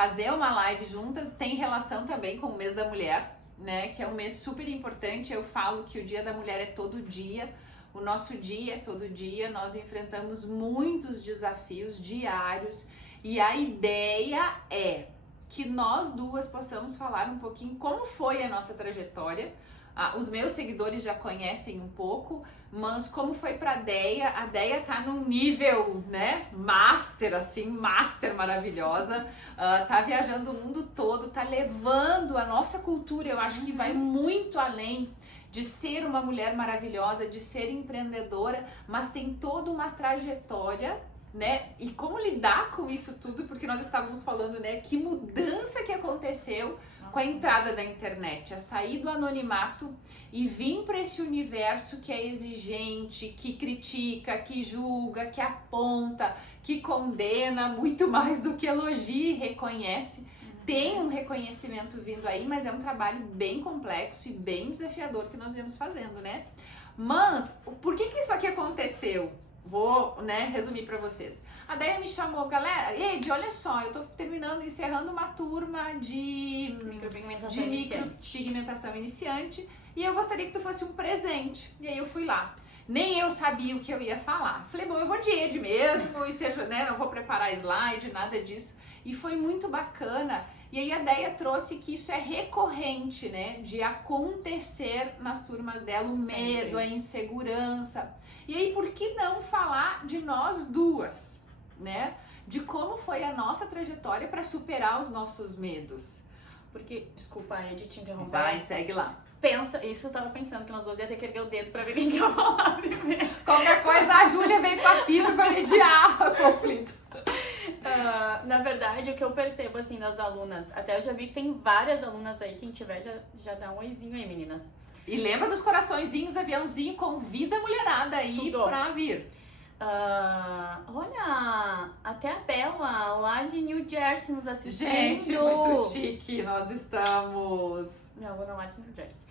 fazer uma live juntas. Tem relação também com o mês da mulher, né? Que é um mês super importante. Eu falo que o Dia da Mulher é todo dia. O nosso dia é todo dia. Nós enfrentamos muitos desafios diários. E a ideia é que nós duas possamos falar um pouquinho como foi a nossa trajetória. Os meus seguidores já conhecem um pouco, mas como foi pra Deia? A Deia tá num nível, né, master, assim, master maravilhosa, tá viajando o mundo todo, tá levando a nossa cultura, eu acho que vai muito além de ser uma mulher maravilhosa, de ser empreendedora, mas tem toda uma trajetória, né? E como lidar com isso tudo, porque nós estávamos falando, né, que mudança que aconteceu com a entrada da internet, a sair do anonimato e vir para esse universo que é exigente, que critica, que julga, que aponta, que condena muito mais do que elogia e reconhece. Tem um reconhecimento vindo aí, mas é um trabalho bem complexo e bem desafiador que nós viemos fazendo, né? Mas por que isso aqui aconteceu? Vou, né, resumir para vocês. A Deia me chamou, galera, Ed, olha só, eu tô encerrando uma turma de micropigmentação iniciante e eu gostaria que tu fosse um presente. E aí eu fui lá. Nem eu sabia o que eu ia falar. Falei, bom, eu vou de Ed mesmo, e seja, né, não vou preparar slide, nada disso. E foi muito bacana. E aí a Deia trouxe que isso é recorrente, né, de acontecer nas turmas dela, o medo, a insegurança. E aí, por que não falar de nós duas, né? De como foi a nossa trajetória para superar os nossos medos. Porque, desculpa, Ed, te interromper. Vai, segue lá. Pensa, isso eu tava pensando, que nós duas ia ter que erguer o dedo pra ver quem que ia falar primeiro. Qualquer coisa, a Júlia vem com a pita pra mediar o conflito. Na verdade, o que eu percebo, assim, das alunas, até eu já vi que tem várias alunas aí, quem tiver já dá um oizinho aí, meninas. E lembra dos coraçõezinhos, aviãozinho, convida a mulherada aí pra vir. Olha, até a Bela, lá de New Jersey, nos assistindo. Gente, muito chique, nós estamos. Minha aluna lá de New Jersey.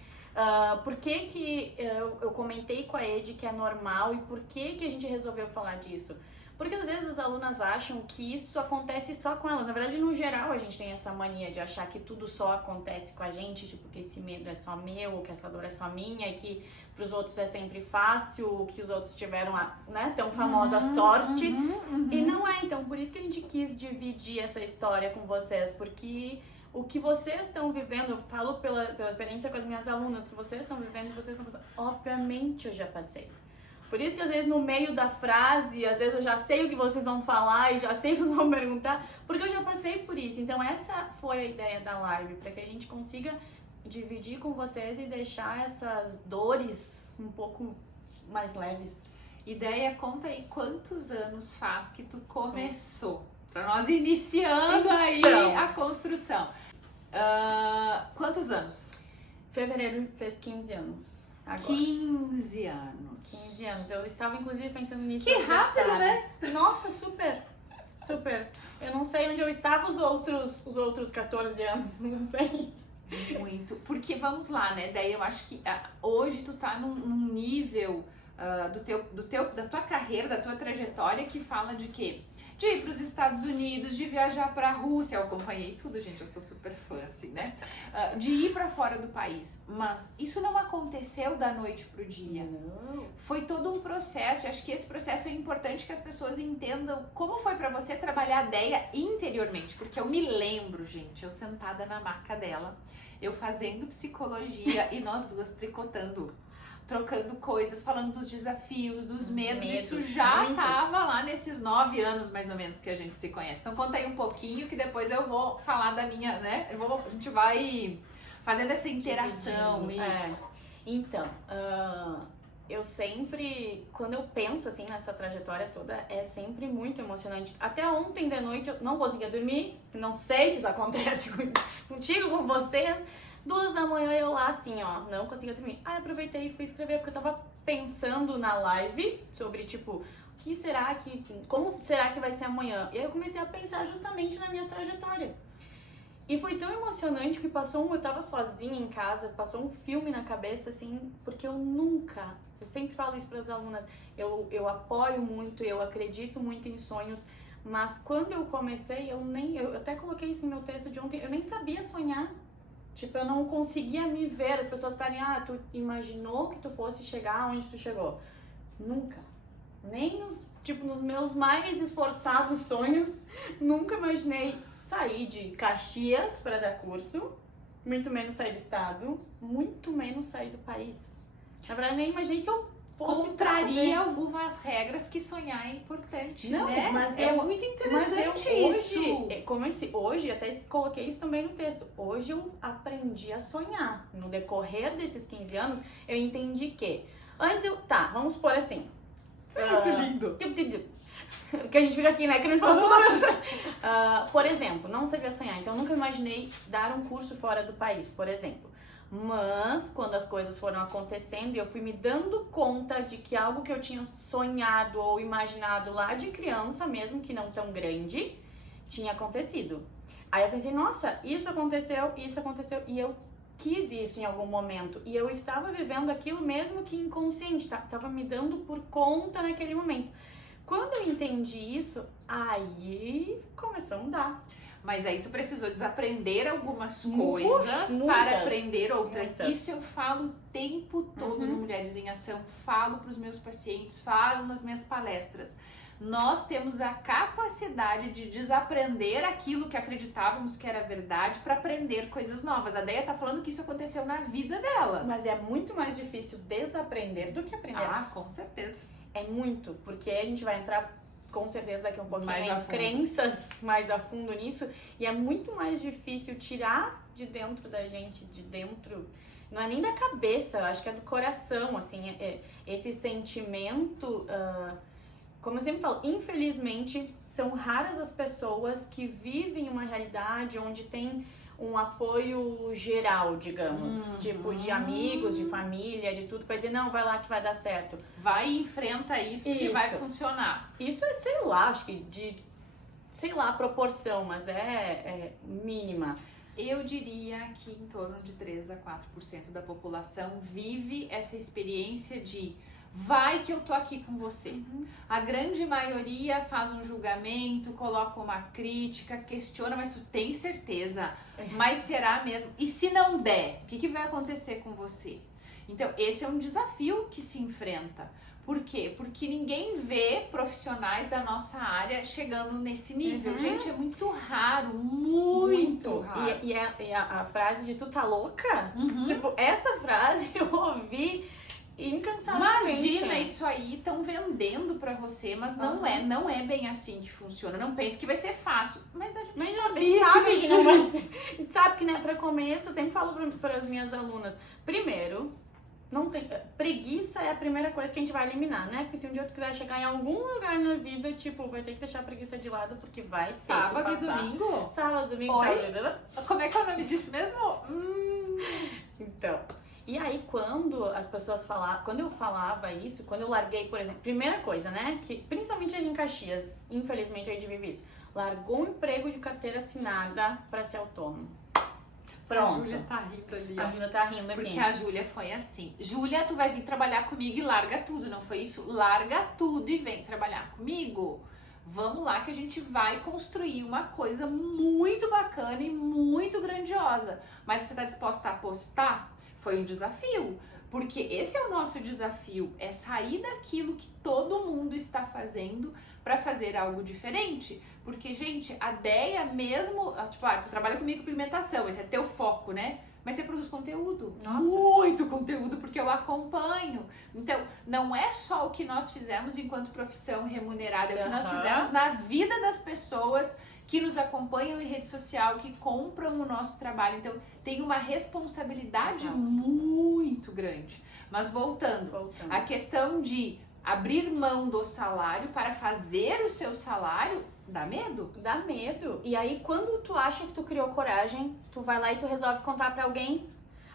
Por que eu comentei com a Ed que é normal e por que a gente resolveu falar disso? Porque às vezes as alunas acham que isso acontece só com elas. Na verdade, no geral, a gente tem essa mania de achar que tudo só acontece com a gente, tipo, que esse medo é só meu, ou que essa dor é só minha, e que pros outros é sempre fácil, que os outros tiveram a, né, tão famosa sorte. E não é, então, por isso que a gente quis dividir essa história com vocês, porque o que vocês estão vivendo, eu falo pela experiência com as minhas alunas, o que vocês estão vivendo, vocês estão passando. Obviamente eu já passei. Por isso que às vezes no meio da frase, às vezes eu já sei o que vocês vão falar e já sei o que vocês vão perguntar, porque eu já passei por isso. Então essa foi a ideia da live, para que a gente consiga dividir com vocês e deixar essas dores um pouco mais leves. Ideia, conta aí quantos anos faz que tu começou, para nós iniciando aí a construção. Quantos anos? Fevereiro fez 15 anos. Agora. 15 anos. 15 anos. Eu estava, inclusive, pensando nisso. Que rápido, né? Nossa, super. Super. Eu não sei onde eu estava os outros 14 anos. Não sei. Muito. Porque, vamos lá, né? Daí eu acho que hoje tu tá num nível da tua carreira, da tua trajetória que fala de quê? De ir para os Estados Unidos, de viajar para a Rússia, eu acompanhei tudo, gente, eu sou super fã, assim, né? De ir para fora do país, mas isso não aconteceu da noite pro dia. Não. Foi todo um processo, eu acho que esse processo é importante que as pessoas entendam como foi para você trabalhar a Deia interiormente, porque eu me lembro, gente, eu sentada na maca dela, eu fazendo psicologia e nós duas tricotando, trocando coisas, falando dos desafios, dos medos. Isso já tava lá nesses 9 anos, mais ou menos, que a gente se conhece. Então conta aí um pouquinho, que depois eu vou falar da minha, né? A gente vai fazendo essa interação, isso. Então, eu sempre, quando eu penso, assim, nessa trajetória toda, é sempre muito emocionante. Até ontem de noite eu não conseguia dormir, não sei se isso acontece contigo, com vocês. 2 da manhã eu lá assim, ó, não conseguia dormir. Aí aproveitei e fui escrever, porque eu tava pensando na live sobre, tipo, como será que vai ser amanhã? E aí eu comecei a pensar justamente na minha trajetória. E foi tão emocionante que eu tava sozinha em casa, passou um filme na cabeça, assim, porque eu sempre falo isso para as alunas, eu apoio muito, eu acredito muito em sonhos, Mas quando eu comecei, eu até coloquei isso no meu texto de ontem, eu nem sabia sonhar. Tipo, eu não conseguia me ver. As pessoas pedem, tu imaginou que tu fosse chegar onde tu chegou? Nunca. Nem nos meus mais esforçados sonhos, nunca imaginei sair de Caxias para dar curso, muito menos sair do estado, muito menos sair do país. Na verdade, nem imaginei que eu fosse contraria algumas regras que sonhar é importante, não, né? Mas é muito interessante isso. Hoje, como eu disse, hoje, até coloquei isso também no texto, hoje eu aprendi a sonhar. No decorrer desses 15 anos, eu entendi que antes vamos supor assim. Isso é muito lindo. Que a gente fica aqui, né? Que a gente fala por exemplo, não sabia sonhar, então eu nunca imaginei dar um curso fora do país, por exemplo. Mas, quando as coisas foram acontecendo e eu fui me dando conta de que algo que eu tinha sonhado ou imaginado lá de criança, mesmo que não tão grande, tinha acontecido. Aí eu pensei, nossa, isso aconteceu, e eu quis isso em algum momento. E eu estava vivendo aquilo mesmo que inconsciente, tava me dando por conta naquele momento. Quando eu entendi isso, aí começou a mudar. Mas aí tu precisou desaprender algumas coisas para aprender outras. Muitas. Isso eu falo o tempo todo no Mulheres em Ação, falo para os meus pacientes, falo nas minhas palestras. Nós temos a capacidade de desaprender aquilo que acreditávamos que era verdade para aprender coisas novas. A Deia tá falando que isso aconteceu na vida dela. Mas é muito mais difícil desaprender do que aprender. Com certeza. É muito, porque a gente vai entrar com certeza daqui a um pouquinho mais em crenças mais a fundo nisso, e é muito mais difícil tirar de dentro da gente, não é nem da cabeça, eu acho que é do coração, assim, esse sentimento, como eu sempre falo, infelizmente são raras as pessoas que vivem uma realidade onde tem um apoio geral, digamos, tipo de amigos, de família, de tudo, pra dizer, não, vai lá que vai dar certo. Vai e enfrenta isso que vai funcionar. Isso é, sei lá, acho que a proporção, mas é mínima. Eu diria que em torno de 3 a 4% da população vive essa experiência de vai que eu tô aqui com você. A grande maioria faz um julgamento, coloca uma crítica, questiona, mas tu tem certeza? Mas será mesmo? E se não der, o que vai acontecer com você? Então, esse é um desafio que se enfrenta. Por quê? Porque ninguém vê profissionais da nossa área chegando nesse nível. Gente, é muito raro, muito raro. E a frase de tu tá louca? Tipo, essa frase eu ouvi incansavelmente. Imagina isso aí, estão vendendo pra você, mas não é bem assim que funciona. Não pense que vai ser fácil, mas a gente sabe que não vai ser. A gente sabe que, né, pra começo, eu sempre falo para as minhas alunas, primeiro, preguiça é a primeira coisa que a gente vai eliminar, né? Porque se um dia tu quiser chegar em algum lugar na vida, tipo, vai ter que deixar a preguiça de lado, porque vai ter que passar. Sábado e domingo? Sábado, domingo, sábado. Como é que é o nome disso mesmo? Então... E aí, quando as pessoas quando eu falava isso, quando eu larguei, por exemplo, primeira coisa, né, que principalmente ali em Caxias, infelizmente a gente vive isso, largou um emprego de carteira assinada pra ser autônomo. Pronto. A Júlia tá rindo ali. A Júlia tá rindo aqui. Porque a Júlia foi assim, Júlia, tu vai vir trabalhar comigo e larga tudo, não foi isso? Larga tudo e vem trabalhar comigo. Vamos lá que a gente vai construir uma coisa muito bacana e muito grandiosa. Mas você tá disposta a apostar? Foi um desafio, porque esse é o nosso desafio, é sair daquilo que todo mundo está fazendo para fazer algo diferente. Porque, gente, a ideia mesmo, tipo, tu trabalha comigo com pigmentação, esse é teu foco, né? Mas você produz conteúdo, muito conteúdo, porque eu acompanho. Então, não é só o que nós fizemos enquanto profissão remunerada, é o que nós fizemos na vida das pessoas que nos acompanham em rede social, que compram o nosso trabalho. Então, tem uma responsabilidade muito grande. Mas voltando, a questão de abrir mão do salário para fazer o seu salário, dá medo? Dá medo. E aí, quando tu acha que tu criou coragem, tu vai lá e tu resolve contar pra alguém.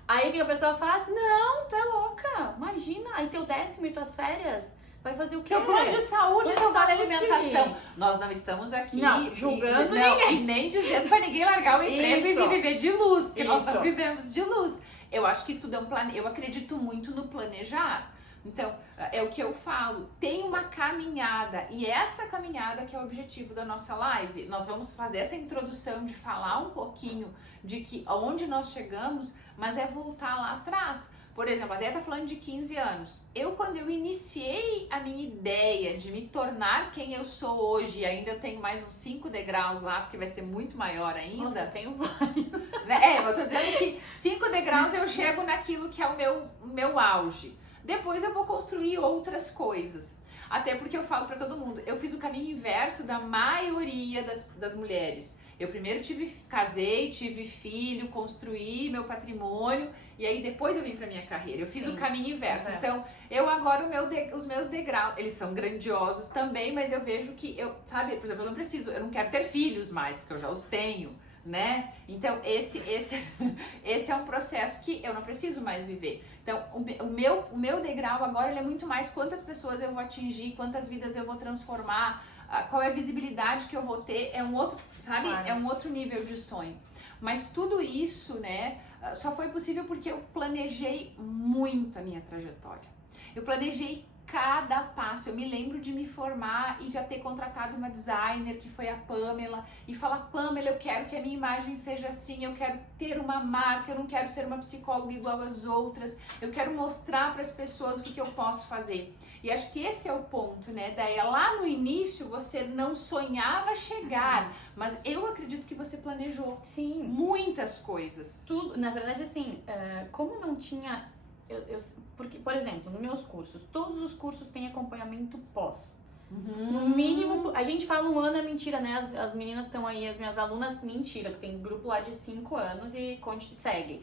Aí, o que a pessoa faz? Não, tu é louca. Imagina, aí teu 10º e tuas férias... Vai fazer o quê? Teu plano de saúde, teu vale alimentação. Nós não estamos aqui julgando ninguém. E nem dizendo pra ninguém largar o emprego e viver de luz, porque nós não vivemos de luz. Eu acho que isso tudo é um eu acredito muito no planejar. Então, é o que eu falo, tem uma caminhada, e essa caminhada que é o objetivo da nossa live. Nós vamos fazer essa introdução de falar um pouquinho de que aonde nós chegamos, mas é voltar lá atrás. Por exemplo, a Déia tá falando de 15 anos. Quando eu iniciei a minha ideia de me tornar quem eu sou hoje, e ainda eu tenho mais uns 5 degraus lá, porque vai ser muito maior ainda. Nossa, eu tenho vários. Eu tô dizendo que 5 degraus eu chego naquilo que é o meu auge. Depois eu vou construir outras coisas. Até porque eu falo pra todo mundo, eu fiz o caminho inverso da maioria das mulheres. Eu primeiro casei, tive filho, construí meu patrimônio e aí depois eu vim pra minha carreira. Eu fiz o caminho inverso. Então, eu agora, os meus degraus, eles são grandiosos também, mas eu vejo que sabe, por exemplo, eu não quero ter filhos mais, porque eu já os tenho, né? Então, esse é um processo que eu não preciso mais viver. Então, o meu degrau agora ele é muito mais quantas pessoas eu vou atingir, quantas vidas eu vou transformar, qual é a visibilidade que eu vou ter, é um outro, sabe? Claro. É um outro nível de sonho. Mas tudo isso, né, só foi possível porque eu planejei muito a minha trajetória. Eu planejei cada passo. Eu me lembro de me formar e já ter contratado uma designer, que foi a Pamela, e falar, Pamela, eu quero que a minha imagem seja assim, eu quero ter uma marca, eu não quero ser uma psicóloga igual às outras, eu quero mostrar para as pessoas o que eu posso fazer. E acho que esse é o ponto, né? Daí lá no início você não sonhava chegar, mas eu acredito que você planejou. Sim. Muitas coisas. Tudo, na verdade, assim, como não tinha... porque, por exemplo, nos meus cursos, todos os cursos têm acompanhamento pós. No mínimo, a gente fala um ano é mentira, né? As meninas estão aí, as minhas alunas, mentira, porque tem grupo lá de 5 anos e segue.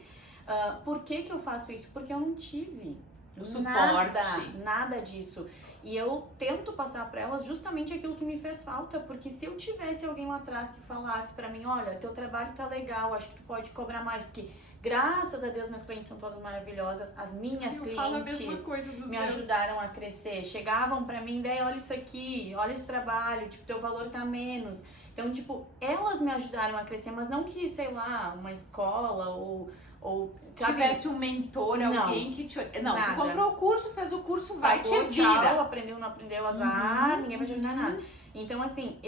Por que eu faço isso? Porque eu não tive o suporte. Nada disso. E eu tento passar para elas justamente aquilo que me fez falta, porque se eu tivesse alguém lá atrás que falasse para mim, olha, teu trabalho tá legal, acho que tu pode cobrar mais, porque graças a Deus meus clientes são todas maravilhosas, as minhas clientes me ajudaram a crescer, chegavam para mim, daí olha isso aqui, olha esse trabalho, tipo, teu valor tá menos. Então, tipo, elas me ajudaram a crescer, mas não que, sei lá, uma escola ou tivesse um mentor, alguém que te... Não, nada. Tu comprou o curso, fez o curso, vai, te vira. Tchau, aprendeu, não aprendeu, azar, ninguém vai te ajudar nada. Então, assim,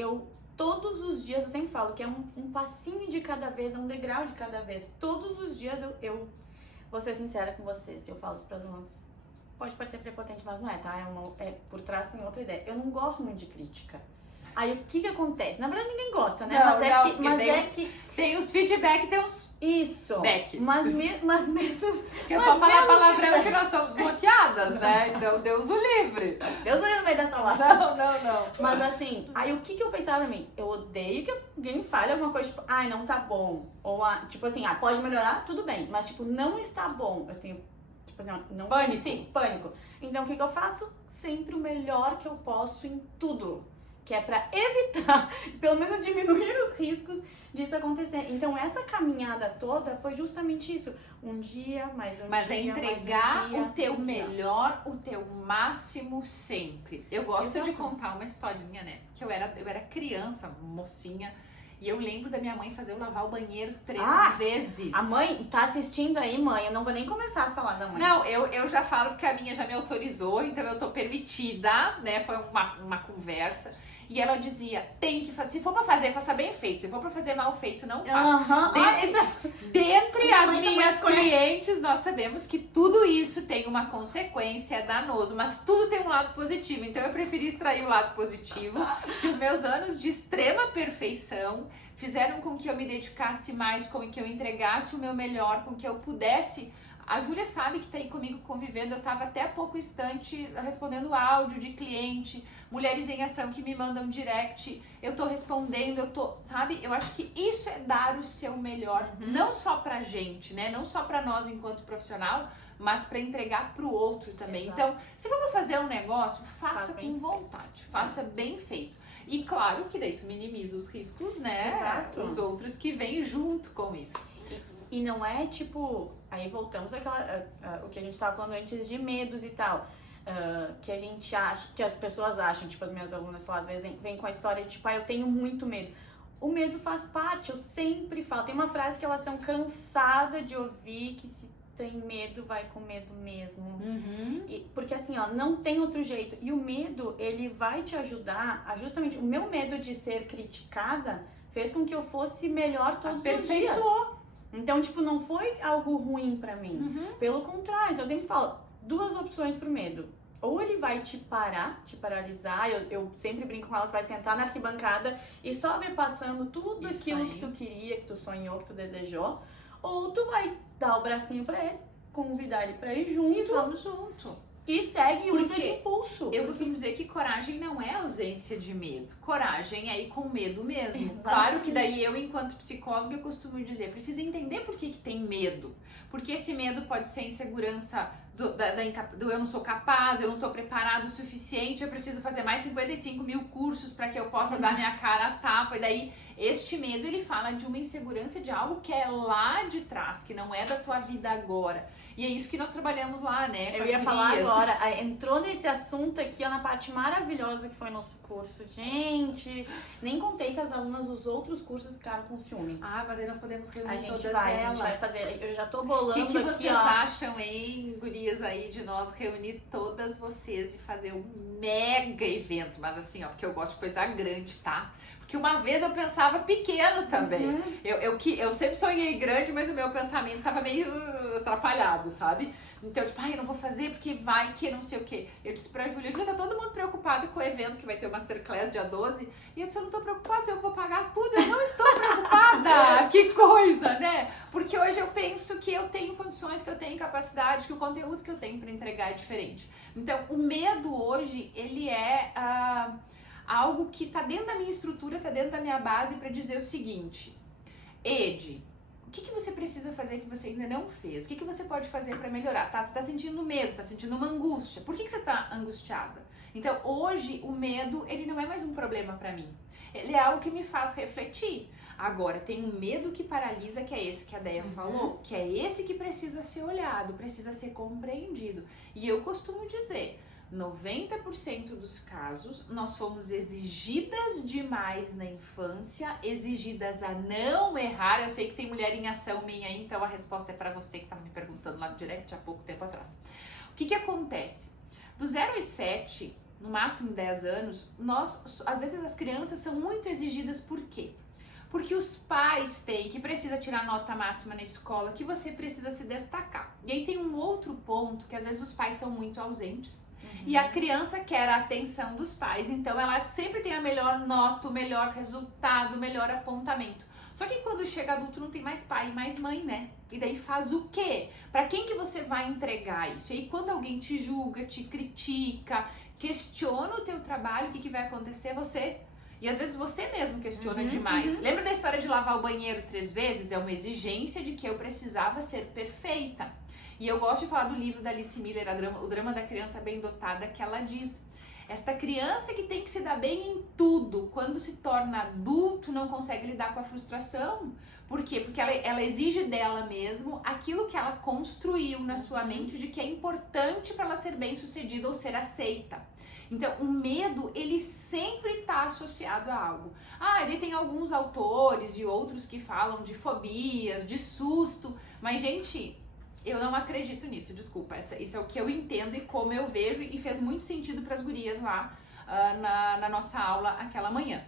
todos os dias, eu sempre falo que é um passinho de cada vez, é um degrau de cada vez. Todos os dias eu vou ser sincera com vocês, eu falo isso para as alunas, pode parecer prepotente, mas não é, tá? Por trás tem outra ideia. Eu não gosto muito de crítica. Aí o que acontece? Na verdade ninguém gosta, né? Mas tem os feedback, tem os... Isso. Back. Mas mesmo... Porque pra falar palavrão que nós somos bloqueadas, né? Então Deus o livre. Deus o livre no meio dessa live. Não. Mas assim, aí o que eu pensava pra mim? Eu odeio que alguém fale alguma coisa, tipo, ai, não tá bom. Ou, tipo assim, pode melhorar, tudo bem. Mas, tipo, não está bom. Eu tenho, tipo assim, não... Pânico. Sim, pânico. Então, o que eu faço? Sempre o melhor que eu posso em tudo. Que é pra evitar, pelo menos diminuir os riscos disso acontecer. Então, essa caminhada toda foi justamente isso. Um dia, mais um dia, mas é entregar mais um dia, o teu melhor, o teu máximo sempre. Eu gosto de contar uma historinha, né? Que eu era criança, mocinha, e eu lembro da minha mãe fazer eu lavar o banheiro 3 vezes. A mãe tá assistindo aí, mãe. Eu não vou nem começar a falar da mãe. Não, eu já falo porque a minha já me autorizou, então eu tô permitida, né? Foi uma conversa. E ela dizia, tem que fazer, se for pra fazer, faça bem feito. Se for pra fazer mal feito, não faça. Dentre as minhas clientes, nós sabemos que tudo isso tem uma consequência, é danoso, mas tudo tem um lado positivo. Então eu preferi extrair o lado positivo, que os meus anos de extrema perfeição fizeram com que eu me dedicasse mais, com que eu entregasse o meu melhor, com que eu pudesse... A Júlia sabe que tá aí comigo convivendo, eu tava até há pouco instante respondendo áudio de cliente, mulheres em ação que me mandam direct, eu tô respondendo, sabe? Eu acho que isso é dar o seu melhor, não só pra gente, né? Não só pra nós enquanto profissional, mas pra entregar pro outro também. Exato. Então, se for pra fazer um negócio, faça com vontade, faça bem feito. E claro que daí isso minimiza os riscos, né? Exato. Os outros que vêm junto com isso. E não é tipo, aí voltamos o que a gente tava falando antes de medos e tal, que a gente acha, que as pessoas acham, tipo as minhas alunas lá, às vezes vêm com a história de tipo, eu tenho muito medo. O medo faz parte, eu sempre falo, tem uma frase que elas estão cansadas de ouvir, que se tem medo, vai com medo mesmo. Uhum. Porque assim, ó, não tem outro jeito. E o medo, ele vai te ajudar a justamente... O meu medo de ser criticada fez com que eu fosse melhor todos os dias. Então, tipo, não foi algo ruim pra mim. Uhum. Pelo contrário. Então, eu sempre falo, 2 opções pro medo. Ou ele vai te parar, te paralisar. Eu sempre brinco com ela, você vai sentar na arquibancada e só ver passando tudo Isso aquilo aí. que tu queria, que tu sonhou, que tu desejou. Ou tu vai dar o bracinho pra ele, convidar ele pra ir junto. E vamos junto. E segue e usa Porque de impulso. Eu costumo dizer que coragem não é ausência de medo. Coragem é ir com medo mesmo. Exatamente. Claro que daí eu, enquanto psicóloga, eu costumo dizer, precisa entender por que tem medo. Porque esse medo pode ser insegurança do eu não sou capaz, eu não tô preparado o suficiente, eu preciso fazer mais 55 mil cursos para que eu possa dar minha cara a tapa. E daí, este medo, ele fala de uma insegurança de algo que é lá de trás, que não é da tua vida agora. E é isso que nós trabalhamos lá, né? Com Eu as ia falar gurias. agora, entrou nesse assunto aqui, ó, na parte maravilhosa que foi nosso curso. Gente, nem contei que as alunas dos outros cursos ficaram com ciúme. Ah, mas aí nós podemos reunir A gente todas vai, elas. a gente vai fazer. Eu já tô O bolando que aqui, vocês ó. acham, hein, gurias, aí, de nós reunir todas vocês e fazer um mega evento? Mas assim, ó, porque eu gosto de coisa grande, tá? Porque uma vez eu pensava pequeno também. Uhum. Eu sempre sonhei grande, mas o meu pensamento tava meio atrapalhado, sabe? Então, tipo, ai, eu não vou fazer porque vai que não sei o quê. Eu disse pra Júlia, tá todo mundo preocupado com o evento que vai ter o Masterclass dia 12. E eu disse, eu não tô preocupada, eu vou pagar tudo. Eu não estou preocupada. Que coisa, né? Porque hoje eu penso que eu tenho condições, que eu tenho capacidade, que o conteúdo que eu tenho pra entregar é diferente. Então, o medo hoje, ele é algo que tá dentro da minha estrutura, tá dentro da minha base pra dizer o seguinte. Ed, o que você precisa fazer que você ainda não fez? O que você pode fazer para melhorar? Tá, você tá sentindo medo, tá sentindo uma angústia. Por que você tá angustiada? Então, hoje, o medo, ele não é mais um problema para mim. Ele é algo que me faz refletir. Agora, tem um medo que paralisa, que é esse que a Deia falou, que é esse que precisa ser olhado, precisa ser compreendido. E eu costumo dizer, 90% dos casos, nós fomos exigidas demais na infância, exigidas a não errar. Eu sei que tem mulher em ação minha aí, então a resposta é pra você que estava me perguntando lá no direct há pouco tempo atrás. O que acontece? Do 0 aos 7, no máximo 10 anos, às vezes as crianças são muito exigidas, por quê? Porque os pais têm que precisa tirar nota máxima na escola, que você precisa se destacar. E aí tem um outro ponto, que às vezes os pais são muito ausentes. E a criança quer a atenção dos pais, então ela sempre tem a melhor nota, o melhor resultado, o melhor apontamento. Só que quando chega adulto não tem mais pai e mais mãe, né? E daí faz o quê? Pra quem que você vai entregar isso? E aí quando alguém te julga, te critica, questiona o teu trabalho, o que vai acontecer? E às vezes você mesmo questiona demais. Lembra da história de lavar o banheiro 3 vezes? É uma exigência de que eu precisava ser perfeita. E eu gosto de falar do livro da Alice Miller, O Drama da Criança Bem Dotada, que ela diz: esta criança que tem que se dar bem em tudo, quando se torna adulto, não consegue lidar com a frustração. Por quê? Porque ela exige dela mesmo aquilo que ela construiu na sua mente de que é importante para ela ser bem sucedida ou ser aceita. Então, o medo, ele sempre está associado a algo. Ele tem alguns autores e outros que falam de fobias, de susto, mas, gente, eu não acredito nisso, desculpa. Isso é o que eu entendo e como eu vejo, e fez muito sentido para as gurias lá na nossa aula aquela manhã.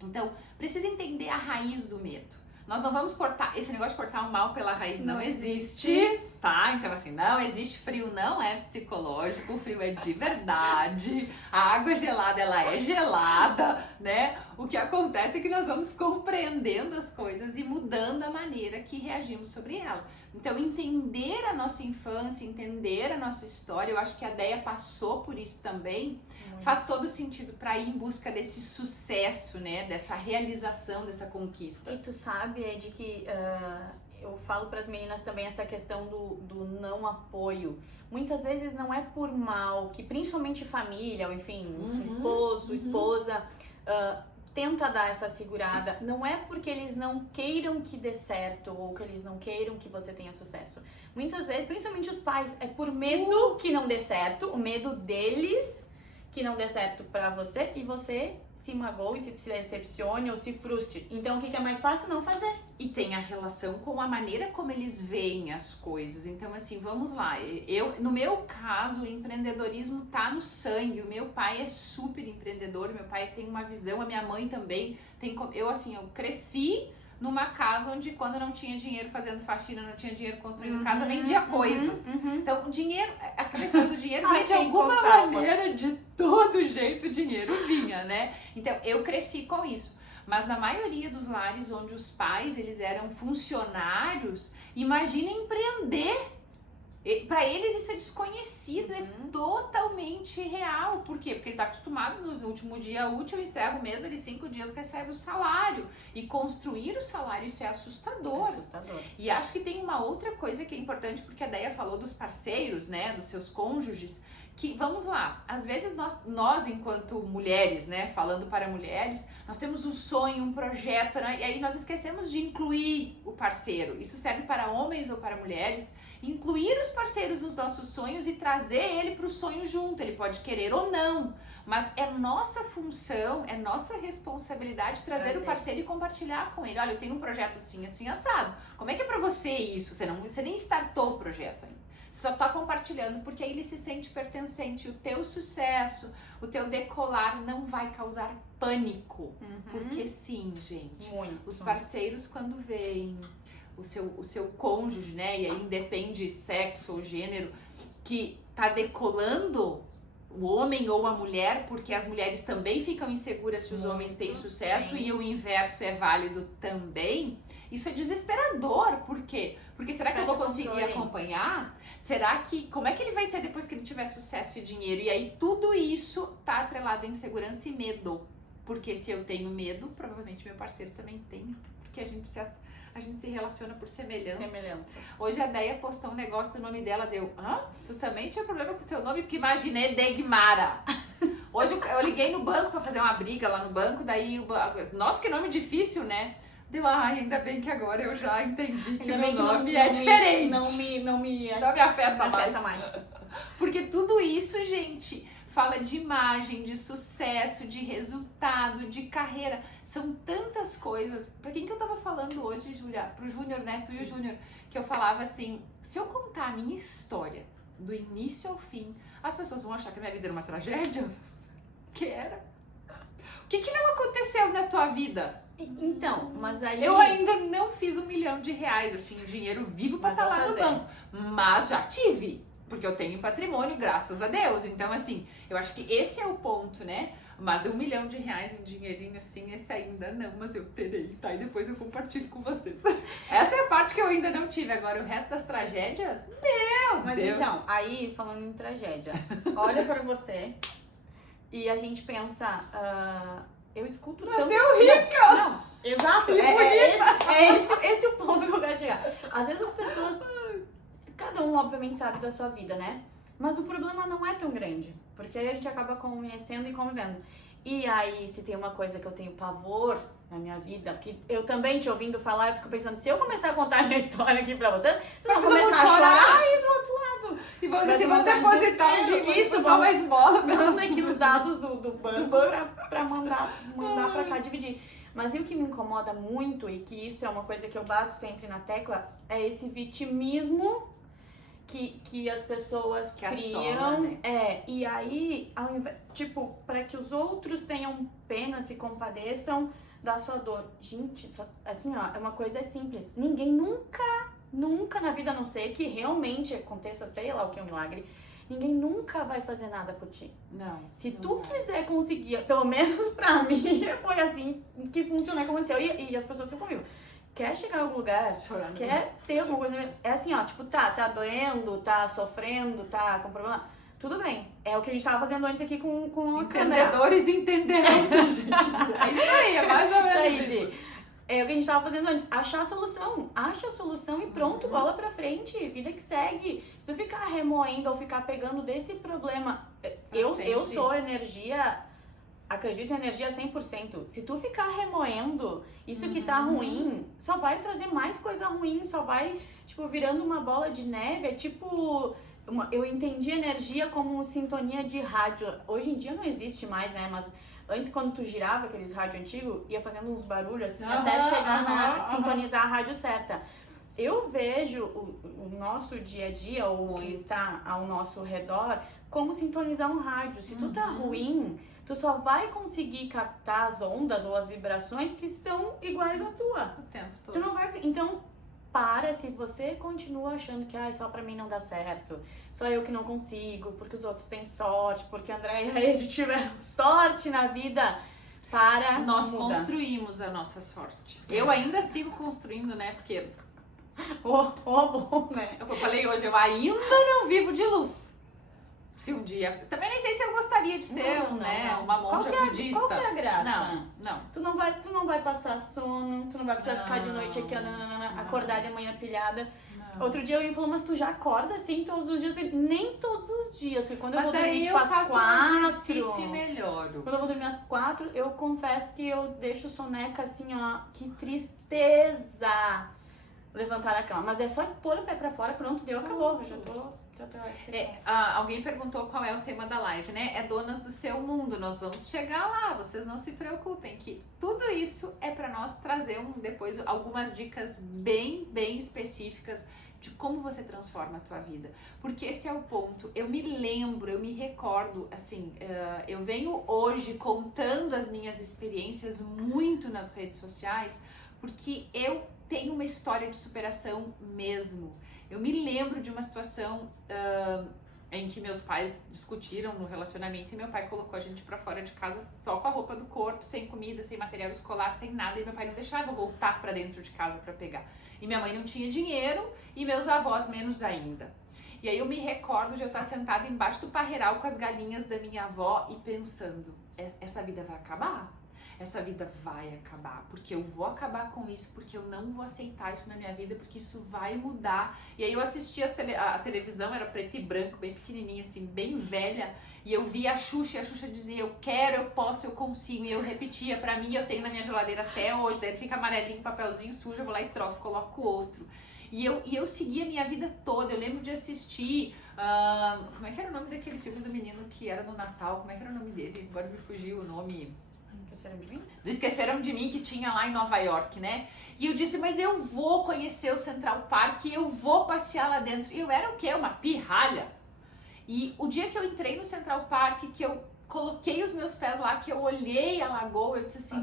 Então, precisa entender a raiz do medo. Nós não vamos cortar, esse negócio de cortar o mal pela raiz não existe, tá? Então assim, não existe frio, não é psicológico, o frio é de verdade, a água gelada, ela é gelada, né? O que acontece é que nós vamos compreendendo as coisas e mudando a maneira que reagimos sobre ela. Então, entender a nossa infância, entender a nossa história, eu acho que a Deia passou por isso também, faz todo sentido para ir em busca desse sucesso, né? Dessa realização, dessa conquista. E tu sabe, Ed, que eu falo para as meninas também essa questão do não apoio. Muitas vezes não é por mal, que principalmente família, ou enfim, esposo, esposa, tenta dar essa segurada. Não é porque eles não queiram que dê certo ou que eles não queiram que você tenha sucesso. Muitas vezes, principalmente os pais, é por medo que não dê certo, o medo deles que não dê certo pra você e você se magoe, se decepcione ou se frustre. Então, o que é mais fácil? Não fazer. E tem a relação com a maneira como eles veem as coisas. Então, assim, vamos lá. No meu caso, o empreendedorismo tá no sangue. O meu pai é super empreendedor, meu pai tem uma visão, a minha mãe também tem. Eu cresci numa casa onde, quando não tinha dinheiro fazendo faxina, não tinha dinheiro construindo casa, vendia coisas. Então, o dinheiro, aquela história do dinheiro vem de alguma maneira, de todo jeito o dinheiro vinha, né? Então, eu cresci com isso. Mas na maioria dos lares onde os pais, eles eram funcionários, imagina empreender. Para eles isso é desconhecido, é totalmente real. Por quê? Porque ele está acostumado no último dia útil, encerra o mês, ele 5 dias recebe o salário. E construir o salário, isso é assustador. É assustador. E acho que tem uma outra coisa que é importante, porque a Deia falou dos parceiros, né, dos seus cônjuges, que, vamos lá, às vezes nós enquanto mulheres, né, falando para mulheres, nós temos um sonho, um projeto, né, e aí nós esquecemos de incluir o parceiro. Isso serve para homens ou para mulheres. Incluir os parceiros nos nossos sonhos e trazer ele para o sonho junto. Ele pode querer ou não, mas é nossa função, é nossa responsabilidade trazer o parceiro e compartilhar com ele. Olha, eu tenho um projeto assim, assim, assado. Como é que é para você isso? Você nem startou o projeto ainda. Você só está compartilhando, porque aí ele se sente pertencente. O teu sucesso, o teu decolar não vai causar pânico. Porque sim, gente. Os parceiros, quando veem o seu cônjuge, né, e aí independe sexo ou gênero, que tá decolando, o homem ou a mulher, porque as mulheres também ficam inseguras se os homens têm sucesso, e o inverso é válido também, isso é desesperador. Por quê? Porque será que eu vou conseguir acompanhar? Será que, como é que ele vai ser depois que ele tiver sucesso e dinheiro? E aí tudo isso tá atrelado a insegurança e medo, porque se eu tenho medo, provavelmente meu parceiro também tem, porque a gente se relaciona por semelhança. Hoje a Deia postou um negócio do nome dela, tu também tinha problema com o teu nome? Porque imaginei Degmara. Hoje eu liguei no banco pra fazer uma briga lá no banco, daí, nossa, que nome difícil, né? Ainda bem que agora eu já entendi que o meu nome é diferente. Não me afeta mais. Porque tudo isso, gente, fala de imagem, de sucesso, de resultado, de carreira. São tantas coisas. Pra quem que eu tava falando hoje, Júlia? Pro Júnior, né? Tu e o Júnior. Que eu falava assim, se eu contar a minha história do início ao fim, as pessoas vão achar que a minha vida era uma tragédia? Que era? O que não aconteceu na tua vida? Então, mas aí... Eu ainda não fiz R$1 milhão, assim, dinheiro vivo pra estar lá no banco. Mas já tive. Porque eu tenho patrimônio, graças a Deus. Então, assim, eu acho que esse é o ponto, né? Mas R$1 milhão em dinheirinho, assim, esse ainda não, mas eu terei, tá? E depois eu compartilho com vocês. Essa é a parte que eu ainda não tive. Agora, o resto das tragédias, meu mas Deus! Mas então, aí, falando em tragédia, olha pra você e a gente pensa, eu escuto tanto... Nasceu rica! Não, exato, esse o ponto que eu quero chegar. Às vezes as pessoas... Cada um, obviamente, sabe da sua vida, né? Mas o problema não é tão grande, porque aí a gente acaba conhecendo e convivendo. E aí, se tem uma coisa que eu tenho pavor na minha vida, porque eu também te ouvindo falar, eu fico pensando, se eu começar a contar a minha história aqui pra você vão começar a chorar aí do outro lado. E vocês vão depositar um dinheiro, isso, vão uma esmola. Pensando aqui os dados do banco pra mandar pra cá dividir. Mas e o que me incomoda muito, e que isso é uma coisa que eu bato sempre na tecla, é esse vitimismo que as pessoas criam, assola, né? E aí, ao invés, tipo, para que os outros tenham pena, se compadeçam da sua dor. Gente, assim, ó, é uma coisa simples. Ninguém nunca na vida, a não ser que realmente aconteça, sei lá o que é um milagre, ninguém nunca vai fazer nada por ti. Não. Se tu quiser conseguir, pelo menos pra mim, foi assim que funcionou, que aconteceu. E as pessoas que eu convivo. Quer chegar a algum lugar, chorando, quer ter alguma coisa, é assim, ó, tipo, tá doendo, tá sofrendo, tá com problema, tudo bem. É o que a gente tava fazendo antes aqui com a câmera. Entendedores entenderão, gente. É isso aí, é mais ou menos isso. É o que a gente tava fazendo antes, achar a solução. Acha a solução e pronto, bola pra frente, vida que segue. Se tu ficar remoendo ou ficar pegando desse problema, eu sou energia... Acredito em energia 100%. Se tu ficar remoendo isso que tá ruim, só vai trazer mais coisa ruim, só vai, tipo, virando uma bola de neve. É tipo... eu entendi energia como sintonia de rádio. Hoje em dia não existe mais, né? Mas Antes, quando tu girava aqueles rádio antigo, ia fazendo uns barulhos assim, Aham, até chegar na aham. sintonizar a rádio certa. Eu vejo o nosso dia a dia, ou o que Muito. está ao nosso redor, como sintonizar um rádio. Se tu tá Uhum. ruim, tu só vai conseguir captar as ondas ou as vibrações que estão iguais à tua. O tempo Tu todo. não vai. Então, se você continua achando que só pra mim não dá certo, só eu que não consigo, porque os outros têm sorte, porque a André e a Ed tiveram sorte na vida, Nós muda. construímos a nossa sorte. Eu ainda sigo construindo, né? Porque Bom, né? eu falei hoje, eu ainda não vivo de luz. Se um dia... Também nem sei se eu gostaria de ser, Não. uma monja budista. Qual que é a graça? Não. Tu não vai passar sono, tu não vai precisar ficar de noite aqui, acordar de manhã pilhada. Não. Outro dia alguém falou, mas tu já acorda assim todos os dias? Eu falei, nem todos os dias, porque quando eu Mas vou dormir daí tipo eu às faço um 4, exercício e melhoro. quando eu vou dormir às 4, eu confesso que eu deixo soneca assim, ó, que tristeza levantar da cama. Mas é só pôr o pé pra fora, pronto, deu, acabou. Eu já tô Alguém perguntou qual é o tema da live, né? É donas do seu mundo. Nós vamos chegar lá, vocês não se preocupem, que tudo isso é para nós trazer depois algumas dicas bem específicas de como você transforma a tua vida. Porque esse é o ponto. Eu me recordo, assim, eu venho hoje contando as minhas experiências muito nas redes sociais, porque eu tenho uma história de superação mesmo. Eu me lembro de uma situação em que meus pais discutiram no relacionamento e meu pai colocou a gente pra fora de casa só com a roupa do corpo, sem comida, sem material escolar, sem nada, e meu pai não deixava eu voltar pra dentro de casa pra pegar. E minha mãe não tinha dinheiro e meus avós menos ainda. E aí eu me recordo de eu estar sentada embaixo do parreiral com as galinhas da minha avó e pensando, essa vida vai acabar? Essa vida vai acabar, porque eu vou acabar com isso, porque eu não vou aceitar isso na minha vida, porque isso vai mudar. E aí eu assistia a televisão, era preto e branco, bem pequenininha, assim, bem velha, e eu via a Xuxa dizia, eu quero, eu posso, eu consigo, e eu repetia, pra mim, eu tenho na minha geladeira até hoje, daí fica amarelinho, papelzinho sujo, eu vou lá e troco, coloco outro. E eu segui a minha vida toda, eu lembro de assistir, como é que era o nome daquele filme do menino que era no Natal, como é que era o nome dele? Agora me fugiu o nome... Esqueceram de mim? Do Esqueceram de Mim, que tinha lá em Nova York, né? E eu disse, mas eu vou conhecer o Central Park, eu vou passear lá dentro. E eu era o quê? Uma pirralha. E o dia que eu entrei no Central Park, que eu coloquei os meus pés lá, que eu olhei a lagoa, eu disse assim,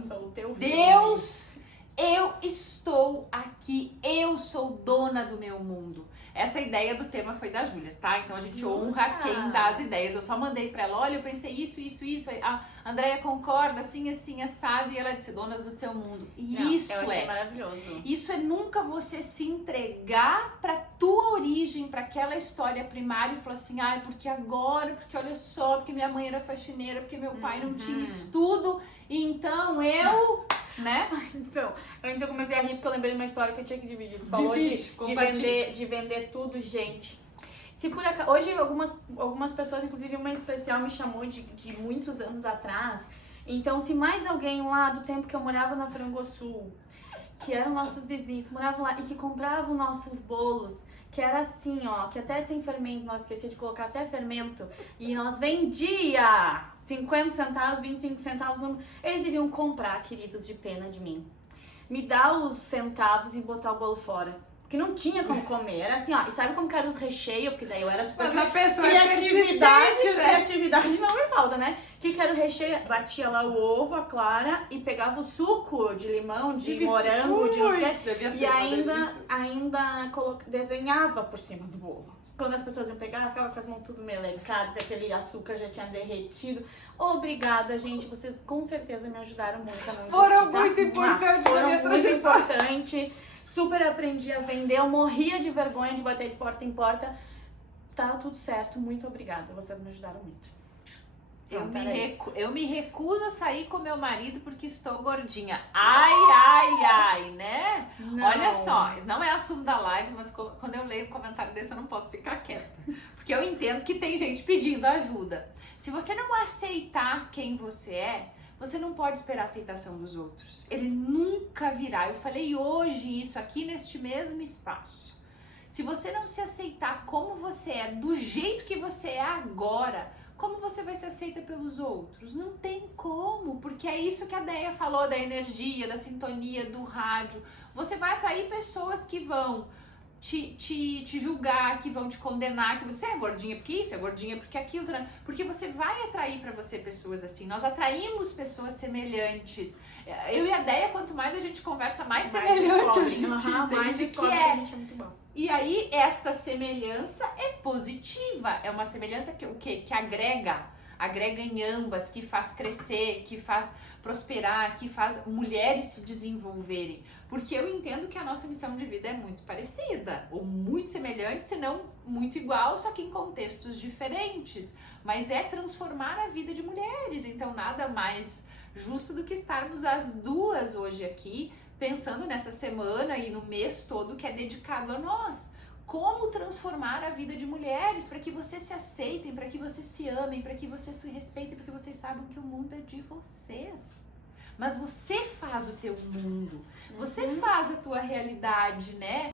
Deus, eu estou aqui, eu sou dona do meu mundo. Essa ideia do tema foi da Júlia, tá? Então a gente honra quem dá as ideias. Eu só mandei pra ela, olha, eu pensei isso. A Andréia concorda, assim, assado. E ela disse, donas do seu mundo. E Eu achei maravilhoso. Isso é nunca você se entregar pra tua origem, pra aquela história primária e falar assim, porque agora, porque olha só, porque minha mãe era faxineira, porque meu pai não tinha estudo, então eu... né? Então, antes eu comecei a rir porque eu lembrei de uma história que eu tinha que dividir. Tu falou de vender tudo, gente. Se por acaso, hoje algumas pessoas, inclusive uma em especial, me chamou de muitos anos atrás. Então, se mais alguém lá do tempo que eu morava na Frangosul, que eram nossos vizinhos, moravam lá e que compravam nossos bolos, que era assim, ó, que até sem fermento, nós esqueci de colocar até fermento, e nós vendia 50 centavos, 25 centavos, eles deviam comprar, queridos, de pena de mim. Me dar os centavos e botar o bolo fora. Porque não tinha como comer, era assim, ó, e sabe como que era os recheios? Porque daí eu era super... Mas a pessoa criatividade não me falta, né? Que era o recheio? Batia lá o ovo, a clara, e pegava o suco de limão, de morango, de não sei o quê, e ainda desenhava por cima do bolo. Quando as pessoas iam pegar, ficava com as mãos tudo melecadas, porque aquele açúcar já tinha derretido. Obrigada, gente. Vocês com certeza me ajudaram muito a não desistir, Foram muito importantes na minha trajetória. Super aprendi a vender. Eu morria de vergonha de bater de porta em porta. Tá tudo certo. Muito obrigada. Vocês me ajudaram muito. Eu me recuso a sair com meu marido porque estou gordinha. Ai, né? Não. Olha só, isso não é assunto da live, mas quando eu leio um comentário desse eu não posso ficar quieta. Porque eu entendo que tem gente pedindo ajuda. Se você não aceitar quem você é, você não pode esperar a aceitação dos outros. Ele nunca virá. Eu falei hoje isso aqui neste mesmo espaço. Se você não se aceitar como você é, do jeito que você é agora, como você vai ser aceita pelos outros? Não tem como, porque é isso que a Deia falou da energia, da sintonia, do rádio. Você vai atrair pessoas que vão te julgar, que vão te condenar, que você é gordinha porque isso, é gordinha porque aquilo, porque você vai atrair pra você pessoas assim. Nós atraímos pessoas semelhantes. Eu e a Deia, quanto mais a gente conversa, mais semelhante a gente entende que é. A gente é muito bom. E aí, esta semelhança é positiva, é uma semelhança que o quê? Que agrega em ambas, que faz crescer, que faz prosperar, que faz mulheres se desenvolverem. Porque eu entendo que a nossa missão de vida é muito parecida, ou muito semelhante, se não muito igual, só que em contextos diferentes. Mas é transformar a vida de mulheres, então nada mais justo do que estarmos as duas hoje aqui, pensando nessa semana e no mês todo que é dedicado a nós. Como transformar a vida de mulheres para que vocês se aceitem, para que vocês se amem, para que vocês se respeitem, para que vocês saibam que o mundo é de vocês. Mas você faz o teu mundo, você faz a tua realidade, né?